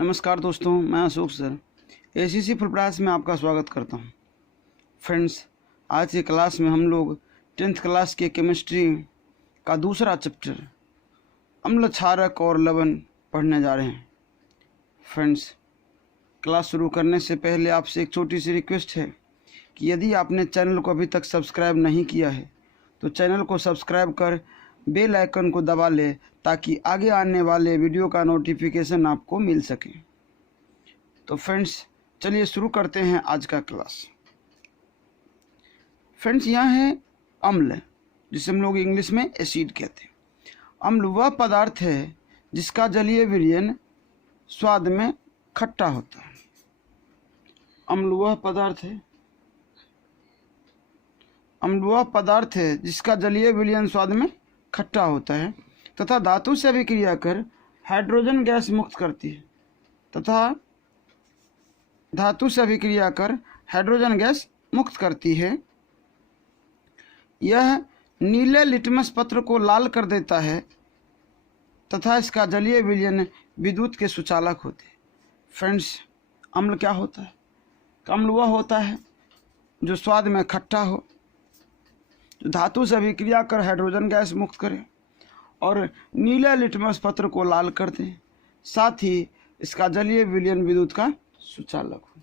नमस्कार दोस्तों, मैं अशोक सर एसीसी फुल प्रयास में आपका स्वागत करता हूं। फ्रेंड्स, आज की क्लास में हम लोग 10th क्लास के केमिस्ट्री का दूसरा चैप्टर अम्ल, क्षारक और लवण पढ़ने जा रहे हैं। फ्रेंड्स, क्लास शुरू करने से पहले आपसे एक छोटी सी रिक्वेस्ट है कि यदि आपने चैनल को अभी तक सब्सक्राइब नहीं किया है तो चैनल को सब्सक्राइब कर बेल आइकन को दबा ले ताकि आगे आने वाले वीडियो का नोटिफिकेशन आपको मिल सके। तो फ्रेंड्स, चलिए शुरू करते हैं आज का क्लास। फ्रेंड्स, यहाँ है अम्ल, जिसे हम लोग इंग्लिश में एसिड कहते हैं। अम्ल वह पदार्थ है जिसका जलीय विलयन स्वाद में खट्टा होता है। अम्ल वह पदार्थ है जिसका जलीय विलयन स्वाद में खट्टा होता है तथा धातु से अभिक्रिया कर हाइड्रोजन गैस मुक्त करती है यह नीले लिटमस पत्र को लाल कर देता है तथा इसका जलीय विलयन विद्युत के सुचालक होते हैं। फ्रेंड्स, अम्ल क्या होता है? अम्ल वह होता है जो स्वाद में खट्टा हो, जो धातु से अभिक्रिया कर हाइड्रोजन गैस मुक्त करे और नीले लिटमस पत्र को लाल कर दे, साथ ही इसका जलीय विलयन विद्युत का सुचालक हो,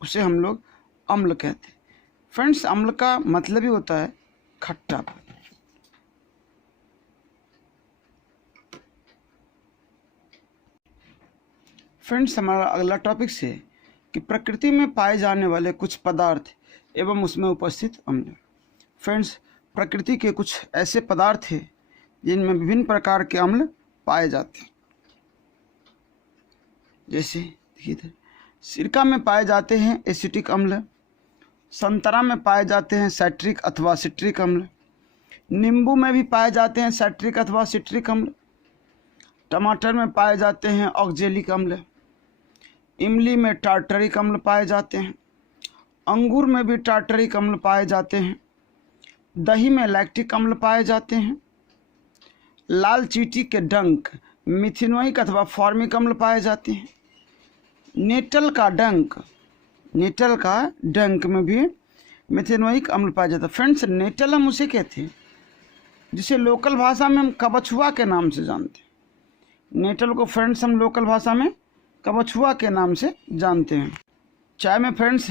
उसे हम लोग अम्ल कहते हैं। फ्रेंड्स, अम्ल का मतलब ही होता है खट्टापन। फ्रेंड्स, हमारा अगला टॉपिक है कि प्रकृति में पाए जाने वाले कुछ पदार्थ एवं उसमें उपस्थित अम्ल। फ्रेंड्स, प्रकृति के कुछ ऐसे पदार्थ हैं जिनमें विभिन्न प्रकार के अम्ल पाए जाते हैं। जैसे देखिए, सिरका में पाए जाते हैं एसिटिक अम्ल, संतरा में पाए जाते हैं साइट्रिक अथवा सिट्रिक अम्ल, नींबू में भी पाए जाते हैं साइट्रिक अथवा सिट्रिक अम्ल, टमाटर में पाए जाते हैं ऑक्जेलिक अम्ल, इमली में टार्टरिक अम्ल पाए जाते हैं, अंगूर में भी टार्टरिक अम्ल पाए जाते हैं, दही में लैक्टिक अम्ल पाए जाते हैं, लाल चींटी के डंक मिथेनोइक अथवा फॉर्मिक अम्ल पाए जाते हैं, नेटल का डंक में भी मिथेनोइक अम्ल पाया जाता है। फ्रेंड्स, नेटल हम उसे कहते हैं जिसे लोकल भाषा में हम कबछुआ के नाम से जानते हैं। नेटल को फ्रेंड्स हम लोकल भाषा में कबछुआ के नाम से जानते हैं। चाय में फ्रेंड्स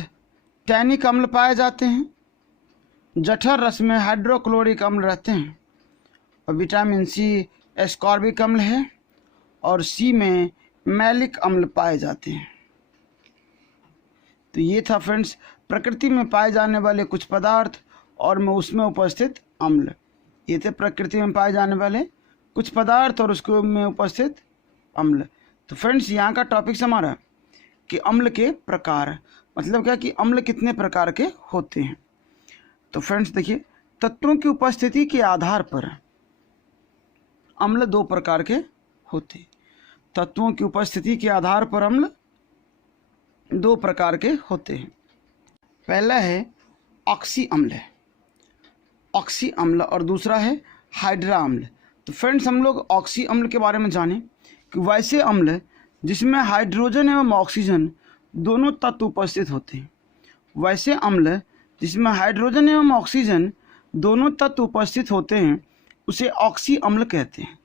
टैनिक अम्ल पाए जाते हैं, जठर रस में हाइड्रोक्लोरिक अम्ल रहते हैं और विटामिन सी एस्कॉर्बिक अम्ल है और सी में मैलिक अम्ल पाए जाते हैं। तो ये था फ्रेंड्स प्रकृति में पाए जाने वाले कुछ पदार्थ और उसमें उपस्थित अम्ल। ये थे प्रकृति में पाए जाने वाले कुछ पदार्थ और उसके में उपस्थित अम्ल। तो फ्रेंड्स, यहाँ का टॉपिक हमारा कि अम्ल के प्रकार, मतलब क्या कि अम्ल कितने प्रकार के होते हैं। तो फ्रेंड्स देखिए, तत्वों की उपस्थिति के आधार पर अम्ल दो प्रकार के होते हैं। तत्वों की उपस्थिति के आधार पर अम्ल दो प्रकार के होते हैं। पहला है ऑक्सी अम्ल और दूसरा है हाइड्रा अम्ल। तो फ्रेंड्स, हम लोग ऑक्सी अम्ल के बारे में जानें कि वैसे अम्ल जिसमें हाइड्रोजन एवं ऑक्सीजन दोनों तत्व उपस्थित होते हैं। वैसे अम्ल जिसमें हाइड्रोजन एवं ऑक्सीजन दोनों तत्व उपस्थित होते हैं उसे ऑक्सी अम्ल कहते हैं।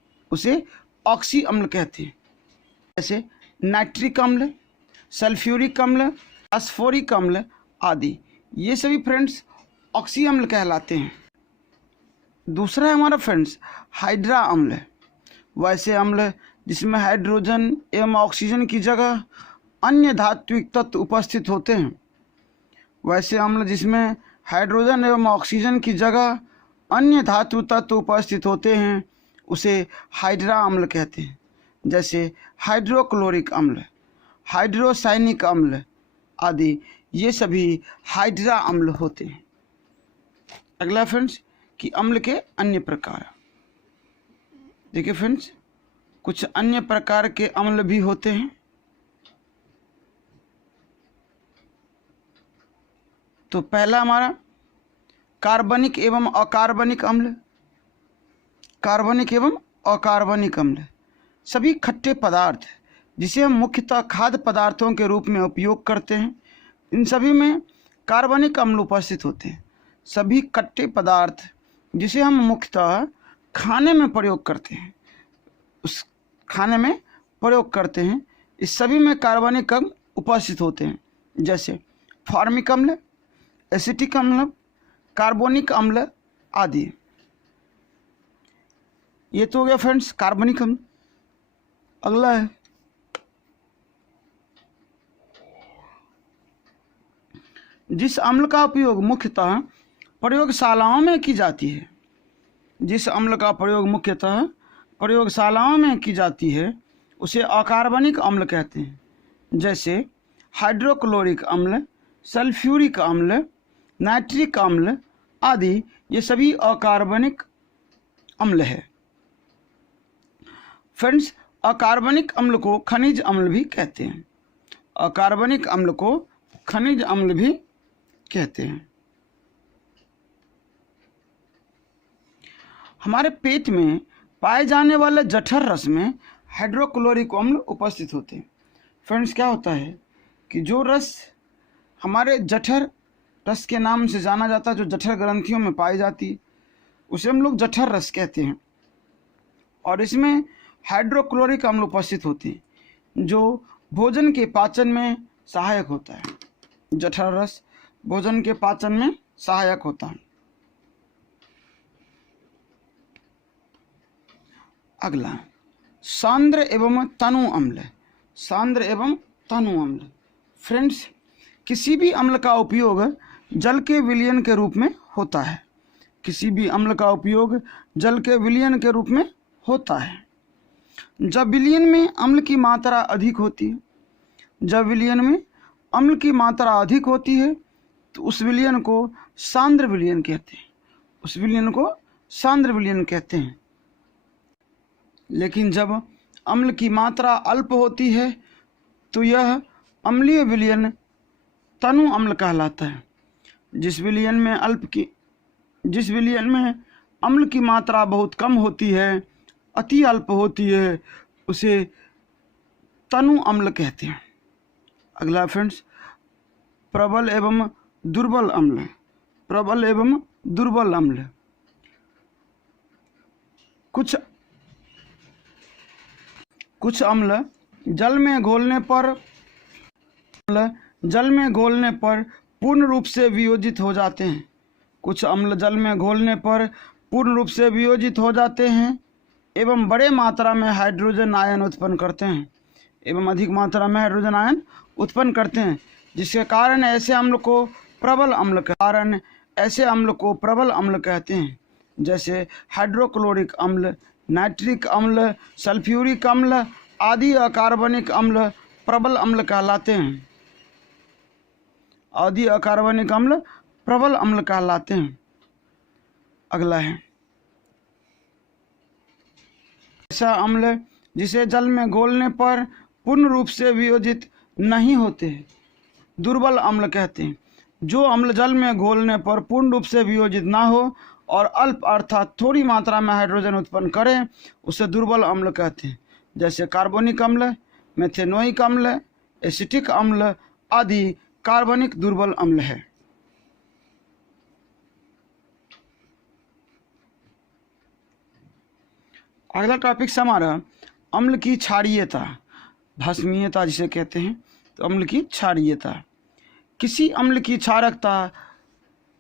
जैसे नाइट्रिक अम्ल, सल्फ्यूरिक अम्ल, फास्फोरिक अम्ल आदि, ये सभी फ्रेंड्स ऑक्सी अम्ल कहलाते हैं। दूसरा है हमारा फ्रेंड्स हाइड्रा अम्ल। वैसे अम्ल जिसमें हाइड्रोजन एवं ऑक्सीजन की जगह अन्य धात्विक तत्व उपस्थित होते हैं। वैसे अम्ल जिसमें हाइड्रोजन एवं ऑक्सीजन की जगह अन्य धातु तत्व उपस्थित होते हैं उसे हाइड्रा अम्ल कहते हैं। जैसे हाइड्रोक्लोरिक अम्ल, हाइड्रोसाइनिक अम्ल आदि, ये सभी हाइड्रा अम्ल होते हैं। अगला फ्रेंड्स कि अम्ल के अन्य प्रकार। देखिए फ्रेंड्स, कुछ अन्य प्रकार के अम्ल भी होते हैं। तो पहला हमारा कार्बनिक एवं अकार्बनिक अम्ल। कार्बनिक एवं अकार्बनिक अम्ल सभी खट्टे पदार्थ जिसे हम मुख्यतः खाद्य पदार्थों के रूप में उपयोग करते हैं। इन सभी में कार्बनिक अम्ल उपस्थित होते हैं। सभी खट्टे पदार्थ जिसे हम मुख्यतः खाने में प्रयोग करते हैं, उस खाने में प्रयोग करते हैं, इस सभी में कार्बनिक अम्ल उपस्थित होते हैं, जैसे फॉर्मिक अम्ल, एसिटिक अम्ल, कार्बोनिक अम्ल आदि। ये तो हो गया फ्रेंड्स कार्बनिक अम्ल। अगला है जिस अम्ल का उपयोग मुख्यतः प्रयोगशालाओं में की जाती है, जिस अम्ल का प्रयोग मुख्यतः प्रयोगशालाओं में की जाती है उसे अकार्बनिक अम्ल कहते हैं, जैसे हाइड्रोक्लोरिक अम्ल, सल्फ्यूरिक अम्ल, नाइट्रिक अम्ल आदि। ये सभी अकार्बनिक अम्ल है। फ्रेंड्स, अकार्बनिक अम्ल को खनिज अम्ल भी कहते हैं। अकार्बनिक अम्ल को खनिज अम्ल भी कहते हैं। हमारे पेट में पाए जाने वाले जठर रस में हाइड्रोक्लोरिक अम्ल उपस्थित होते हैं। फ्रेंड्स, क्या होता है कि जो रस हमारे जठर रस के नाम से जाना जाता है, जो जठर ग्रंथियों में पाई जाती है, उसे हम लोग जठर रस कहते हैं। और इसमें हाइड्रोक्लोरिक अम्ल उपस्थित होते हैं जो भोजन के पाचन में सहायक होता है। जठर रस भोजन के पाचन में सहायक होता है। अगला सांद्र एवं तनु अम्ल। सांद्र एवं तनु अम्ल। फ्रेंड्स, किसी भी अम्ल का उपयोग जल के विलयन के रूप में होता है। किसी भी अम्ल का उपयोग जल के विलयन के रूप में होता है। जब विलयन में अम्ल की मात्रा अधिक होती है, जब विलयन में अम्ल की मात्रा अधिक होती है तो उस विलयन को सांद्र विलयन कहते हैं। उस विलयन को सांद्र विलयन कहते हैं। लेकिन जब अम्ल की मात्रा अल्प होती है तो यह अम्लीय विलयन तनु अम्ल कहलाता है। जिस विलयन में अम्ल की मात्रा बहुत कम होती है, अति अल्प होती है, उसे तनु अम्ल कहते हैं। अगला फ्रेंड्स, प्रबल एवं दुर्बल अम्ल। प्रबल एवं दुर्बल अम्ल। कुछ अम्ल जल में घोलने पर पूर्ण रूप से वियोजित हो जाते हैं। कुछ अम्ल जल में घोलने पर पूर्ण रूप से वियोजित हो जाते हैं एवं बड़े मात्रा में हाइड्रोजन आयन उत्पन्न करते हैं, एवं अधिक मात्रा में हाइड्रोजन आयन उत्पन्न करते हैं, जिसके कारण ऐसे अम्ल को प्रबल अम्ल कहते हैं। जैसे हाइड्रोक्लोरिक अम्ल, नाइट्रिक अम्ल, सल्फ्यूरिक अम्ल आदि अकार्बनिक अम्ल प्रबल अम्ल कहलाते हैं। आदि अकार्बनिक अम्ल प्रबल अम्ल कहलाते हैं। अगला है ऐसा अम्ल जिसे जल में घोलने पर पूर्ण रूप से वियोजित नहीं होते हैं, दुर्बल अम्ल कहते हैं। जो अम्ल जल में घोलने पर पूर्ण रूप से वियोजित ना हो और अल्प अर्थात थोड़ी मात्रा में हाइड्रोजन उत्पन्न करें, उसे दुर्बल अम्ल कहते हैं। जैसे कार्बोनिक अम्ल, मेथेनोइक अम्ल, एसिटिक अम्ल आदि कार्बनिक दुर्बल अम्ल है। अगला टॉपिक हमारा अम्ल की क्षारीयता, भस्मीयता जिसे कहते हैं। तो अम्ल की क्षारीयता, किसी अम्ल की क्षारकता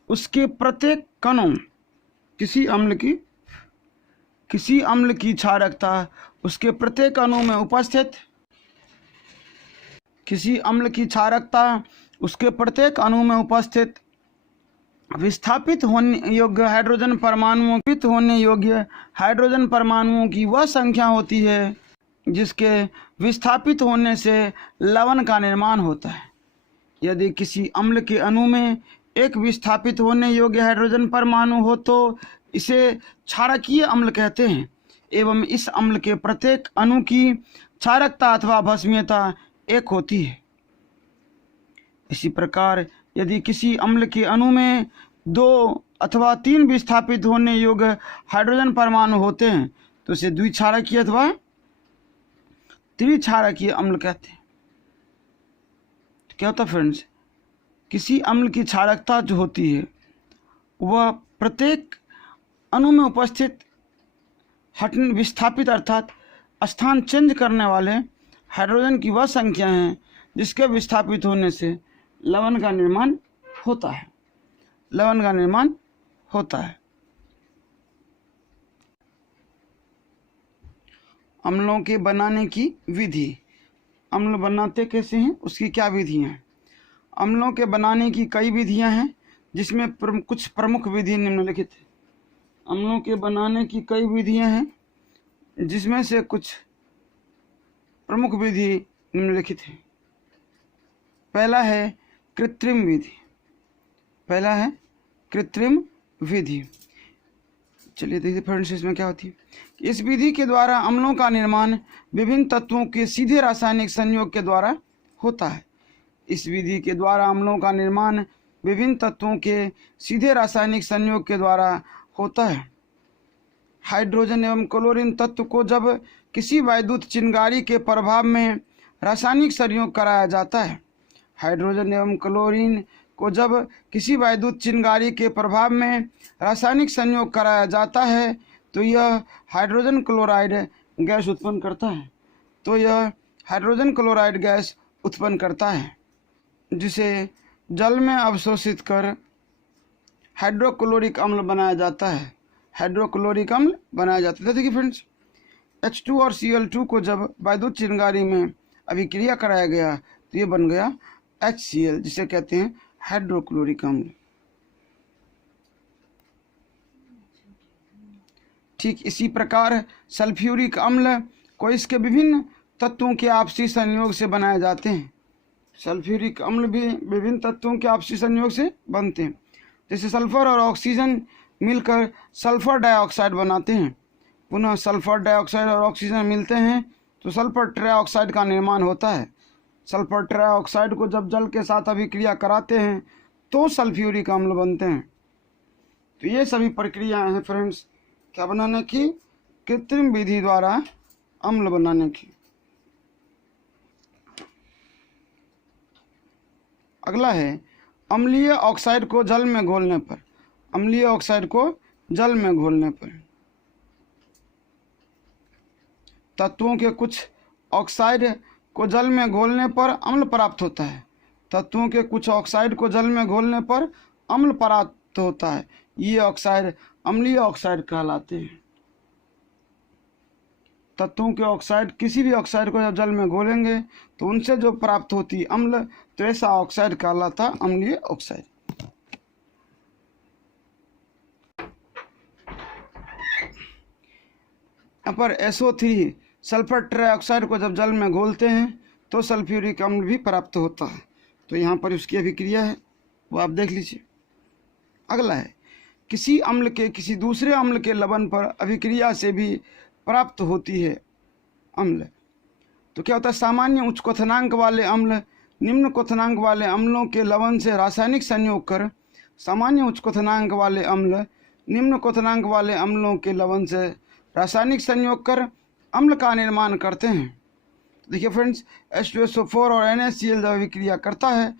उसके प्रत्येक कणों, किसी अम्ल की क्षारकता उसके प्रत्येक अणु में उपस्थित, किसी अम्ल की क्षारकता उसके प्रत्येक अणु में उपस्थित विस्थापित होने योग्य हाइड्रोजन परमाणुओं की वह संख्या होती है जिसके विस्थापित होने से लवण का निर्माण होता है। यदि किसी अम्ल के अणु में एक विस्थापित होने योग्य हाइड्रोजन परमाणु हो तो इसे क्षारकीय अम्ल कहते हैं, एवं इस अम्ल के प्रत्येक अणु की क्षारकता अथवा भस्मीयता एक होती है। इसी प्रकार यदि किसी अम्ल के अणु में 2 अथवा 3 विस्थापित होने योग्य हाइड्रोजन परमाणु होते हैं तो इसे द्विक्षारकीय अथवा त्रिक्षारकीय अम्ल कहते हैं। तो क्या होता है फ्रेंड्स, किसी अम्ल की क्षारकता जो होती है वह प्रत्येक अणु में उपस्थित विस्थापित अर्थात स्थान चेंज करने वाले हाइड्रोजन की वह संख्या है जिसके विस्थापित होने से लवण का निर्माण होता है। लवण का निर्माण होता है। अम्लों के बनाने की विधि। अम्ल बनाते कैसे हैं, उसकी क्या विधियां हैं? अम्लों के बनाने की कई विधियां हैं, जिसमें कुछ प्रमुख विधि निम्नलिखित है। अम्लों के बनाने की कई विधियां हैं, जिसमें से कुछ प्रमुख विधि निम्नलिखित है। पहला है कृत्रिम विधि। पहला है कृत्रिम विधि। चलिए देखिए फ्रेंड्स, इसमें क्या होती है। इस विधि के द्वारा अम्लों का निर्माण विभिन्न तत्वों के सीधे रासायनिक संयोग के द्वारा होता है। इस विधि के द्वारा अम्लों का निर्माण विभिन्न तत्वों के सीधे रासायनिक संयोग के द्वारा होता है। हाइड्रोजन एवं क्लोरीन तत्व को जब किसी वैद्युत चिनगारी के प्रभाव में रासायनिक संयोग कराया जाता है, हाइड्रोजन एवं क्लोरीन को जब किसी वैद्युत चिनगारी के प्रभाव में रासायनिक संयोग कराया जाता है तो यह हाइड्रोजन क्लोराइड गैस उत्पन्न करता है। तो यह हाइड्रोजन क्लोराइड गैस उत्पन्न करता है, जिसे जल में अवशोषित कर हाइड्रोक्लोरिक अम्ल बनाया जाता है। हाइड्रोक्लोरिक अम्ल बनाया जाता है। देखिए फ्रेंड्स, H2 और Cl2 को जब वैद्युत चिनगारी में अभिक्रिया कराया गया तो ये बन गया HCl, जिसे कहते हैं हाइड्रोक्लोरिक अम्ल। ठीक इसी प्रकार सल्फ्यूरिक अम्ल को इसके विभिन्न तत्वों के आपसी संयोग से बनाए जाते हैं। सल्फ्यूरिक अम्ल भी विभिन्न तत्वों के आपसी संयोग से बनते हैं। जैसे सल्फर और ऑक्सीजन मिलकर सल्फर डाइऑक्साइड बनाते हैं। पुनः सल्फर डाइऑक्साइड और ऑक्सीजन मिलते हैं तो सल्फर ट्राइऑक्साइड का निर्माण होता है। सल्फर ट्राइऑक्साइड को जब जल के साथ अभिक्रिया कराते हैं तो सल्फ्यूरिक अम्ल बनते हैं। तो ये सभी प्रक्रियाएं हैं फ्रेंड्स क्या बनाने की, कृत्रिम विधि द्वारा अम्ल बनाने की। अगला है अम्लीय ऑक्साइड को जल में घोलने पर। अम्लीय ऑक्साइड को जल में घोलने पर तत्वों के कुछ ऑक्साइड को जल में घोलने पर अम्ल प्राप्त होता है। तत्वों के कुछ ऑक्साइड को जल में घोलने पर अम्ल प्राप्त होता है। ये ऑक्साइड अम्लीय ऑक्साइड कहलाते हैं। तत्वों के ऑक्साइड, किसी भी ऑक्साइड को जब जल में घोलेंगे तो उनसे जो प्राप्त होती अम्ल, तो ऐसा ऑक्साइड कहलाता अम्लीय ऑक्साइड। यहाँ पर SO3 सल्फर ट्राइऑक्साइड को जब जल में घोलते हैं तो सल्फ्यूरिक अम्ल भी प्राप्त होता है। तो यहाँ पर उसकी अभिक्रिया है, वो आप देख लीजिए। अगला है किसी अम्ल के किसी दूसरे अम्ल के लवण पर अभिक्रिया से भी प्राप्त होती है अम्ल। तो क्या होता है, सामान्य उच्च क्वथनांक वाले अम्ल निम्न क्वथनांक वाले अम्लों के लवण से रासायनिक संयोग कर, सामान्य उच्च क्वथनांक वाले अम्ल निम्न क्वथनांक वाले अम्लों के लवण से रासायनिक संयोग कर अम्ल का निर्माण करते हैं। देखिए फ्रेंड्स, H2SO4 और NaCl जब अभिक्रिया करता है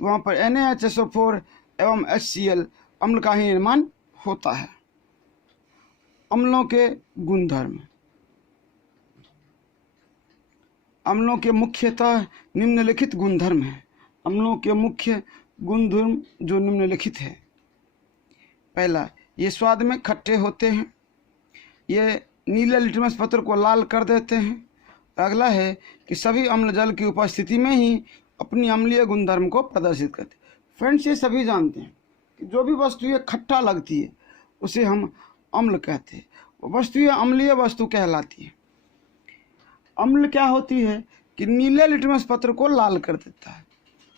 तो वहाँ पर NaHSO4 एवं HCl अम्ल का ही निर्माण होता है। अम्लों के गुणधर्म। अम्लों के मुख्यतः निम्नलिखित गुणधर्म हैं। अम्लों के मुख्य गुणधर्म जो निम्नलिखित है। पहला, ये स्वाद में खट्टे होते हैं। ये नीले लिटमस पत्र को लाल कर देते हैं। अगला है कि सभी अम्ल जल की उपस्थिति में ही अपनी अम्लीय गुणधर्म को प्रदर्शित करते हैं। फ्रेंड्स, ये सभी जानते हैं कि जो भी वस्तु ये खट्टा लगती है उसे हम अम्ल कहते हैं। वो वस्तु ये अम्लीय वस्तु कहलाती है। अम्ल क्या होती है कि नीले लिटमस पत्र को लाल कर देता है।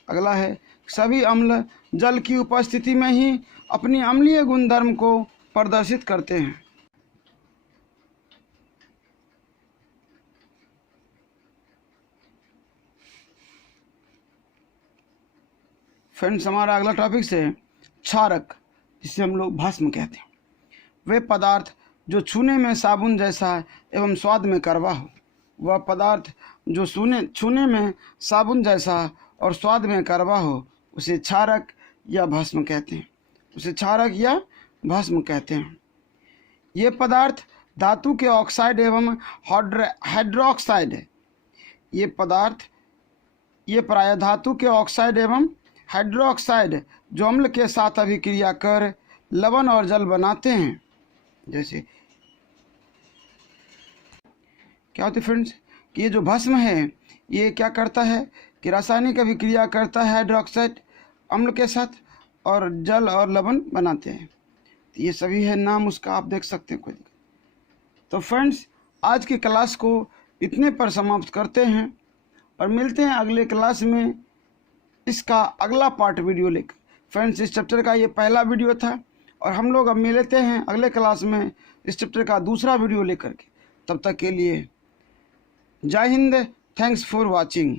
अगला है सभी अम्ल जल की उपस्थिति में ही अपनी अम्लीय गुणधर्म को प्रदर्शित करते हैं। फ्रेंड्स, हमारा अगला टॉपिक है क्षारक, जिसे हम लोग भस्म कहते हैं। वे पदार्थ जो छूने में साबुन जैसा एवं स्वाद में कड़वा हो। वह पदार्थ जो छूने में साबुन जैसा और स्वाद में कड़वा हो उसे क्षारक या भस्म कहते हैं। उसे क्षारक या भस्म कहते हैं। ये पदार्थ धातु के ऑक्साइड एवं हाइड्रोक्साइड है। ये प्रायः धातु के ऑक्साइड एवं हाइड्रोक्साइड जो अम्ल के साथ अभिक्रिया कर लवण और जल बनाते हैं। जैसे क्या होती है फ्रेंड्स कि ये जो भस्म है ये क्या करता है कि रासायनिक अभिक्रिया करता है हाइड्रोक्साइड अम्ल के साथ और जल और लवण बनाते हैं। तो ये सभी है नाम उसका, आप देख सकते हैं कोई। तो फ्रेंड्स आज की क्लास को इतने पर समाप्त करते हैं और मिलते हैं अगले क्लास में इसका अगला पार्ट वीडियो लेकर। फ्रेंड्स इस चैप्टर का ये पहला वीडियो था और हम लोग अब मिलते हैं अगले क्लास में इस चैप्टर का दूसरा वीडियो लेकर के। तब तक के लिए जय हिंद, थैंक्स फॉर वॉचिंग।